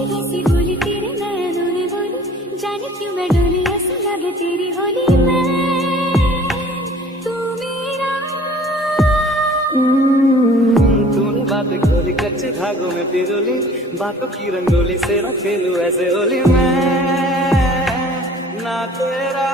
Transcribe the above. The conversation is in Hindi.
हंसी हंसी बोली तेरे नैनों ने बोली, जाने क्यों मैं डोली, ऐसा लगे तेरी होली में तू मेरा। तूने बातें खोली कच्चे धागों में पिरोली, बातों की रंगोली से न खेलूं ऐसे होली मैं ना तेरा।